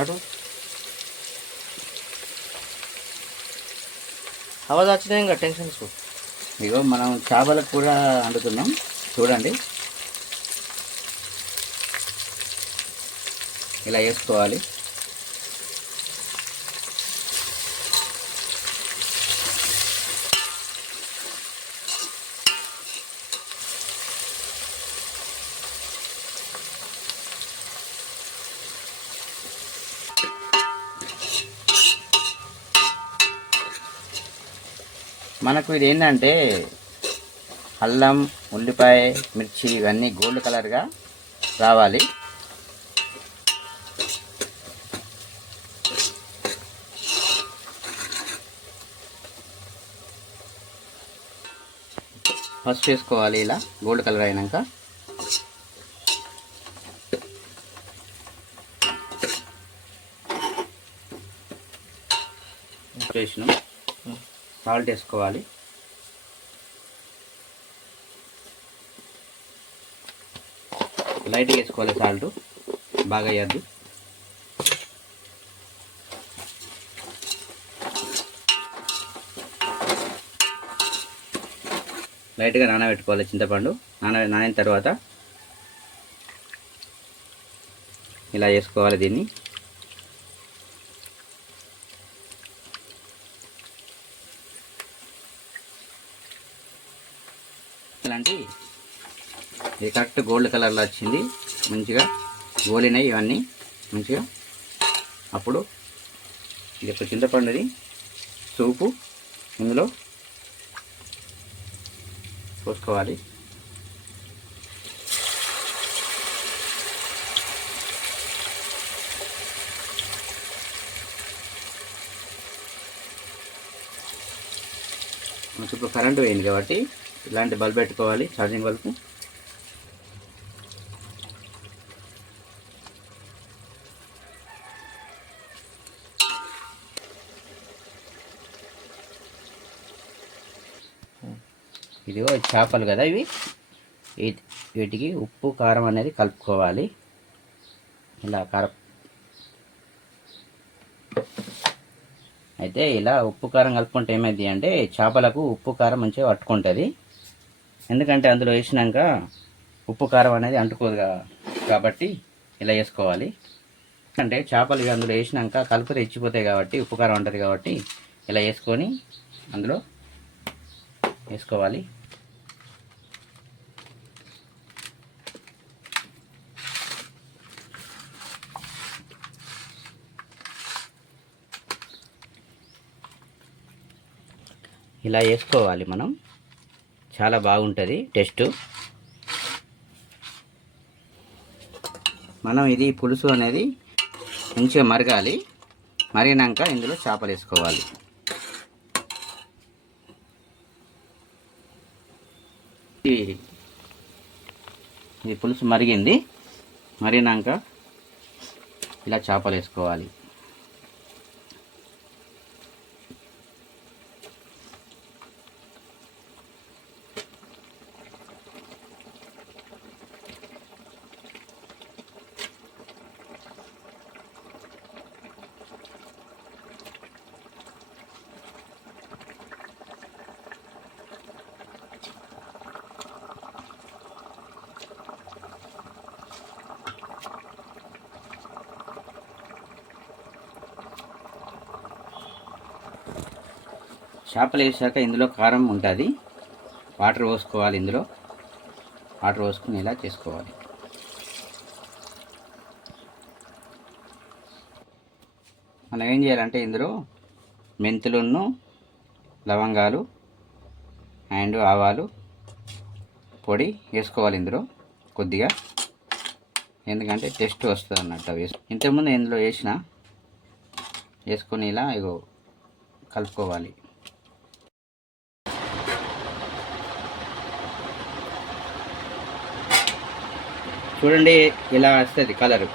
అటు ఆవాజ్ వచ్చినాయి ఇంకా టెన్షన్స్. ఇగో మనం చేపలకు కూడా వండుతున్నాం చూడండి. ఇలా వేసుకోవాలి. మనకు ఇది ఏంటంటే అల్లం, ఉల్లిపాయ, మిర్చి ఇవన్నీ గోల్డ్ కలర్గా రావాలి. ఫస్ట్ వేసుకోవాలి ఇలా గోల్డ్ కలర్ అయినాక. వేసినాం. సాల్ట్ వేసుకోవాలి. లైట్గా వేసుకోవాలి సాల్ట్, బాగా వేయద్దు. లైట్గా నానబెట్టుకోవాలి చింతపండు. నానిన తర్వాత ఇలా వేసుకోవాలి దీన్ని. ఇలాంటి ఇది కరెక్ట్ గోల్డ్ కలర్లో వచ్చింది. మంచిగా గోలినాయి ఇవన్నీ మంచిగా. అప్పుడు ఇది ఒక చింతపండుది సూపు ఇందులో పోసుకోవాలి. ఇప్పుడు కరెంటు పోయింది కాబట్టి ఇలాంటి బల్బ్ పెట్టుకోవాలి, ఛార్జింగ్ బల్బు. ఇదిగో చేపలు కదా ఇవి. వీటికి ఉప్పు కారం అనేది కలుపుకోవాలి. ఇలా కారం అయితే ఇలా ఉప్పు కారం కలుపుకుంటే ఏమైంది అంటే చేపలకు ఉప్పు కారం మంచిగా పట్టుకుంటుంది. ఎందుకంటే అందులో వేసినాక ఉప్పు కారం అనేది అంటుకోదు కాబట్టి ఇలా వేసుకోవాలి. అంటే చేపలు అందులో వేసినాక కలుపు తెచ్చిపోతాయి కాబట్టి ఉప్పు కారం ఉంటుంది కాబట్టి ఇలా వేసుకొని అందులో వేసుకోవాలి. ఇలా వేసుకోవాలి మనం, చాలా బాగుంటుంది టేస్ట్. మనం ఇది పులుసు అనేది మంచిగా మరగాలి. మరిగినాక ఇందులో చేపలు వేసుకోవాలి. ఇది పులుసు మరిగింది. మరిగినాక ఇలా చేపలు వేసుకోవాలి. చేపలు వేసాక ఇందులో కారం ఉంటుంది. వాటర్ పోసుకోవాలి. ఇందులో వాటర్ పోసుకుని ఇలా చేసుకోవాలి. మనం ఏం చేయాలంటే ఇందులో మెంతులను, లవంగాలు అండ్ ఆవాలు పొడి వేసుకోవాలి ఇందులో కొద్దిగా. ఎందుకంటే టేస్ట్ వస్తుంది అన్నట్టు అవి ఇంతకుముందు ఇందులో వేసుకొని ఇలా ఇగో కలుపుకోవాలి. చూడండి ఇలా వస్తుంది కలరు.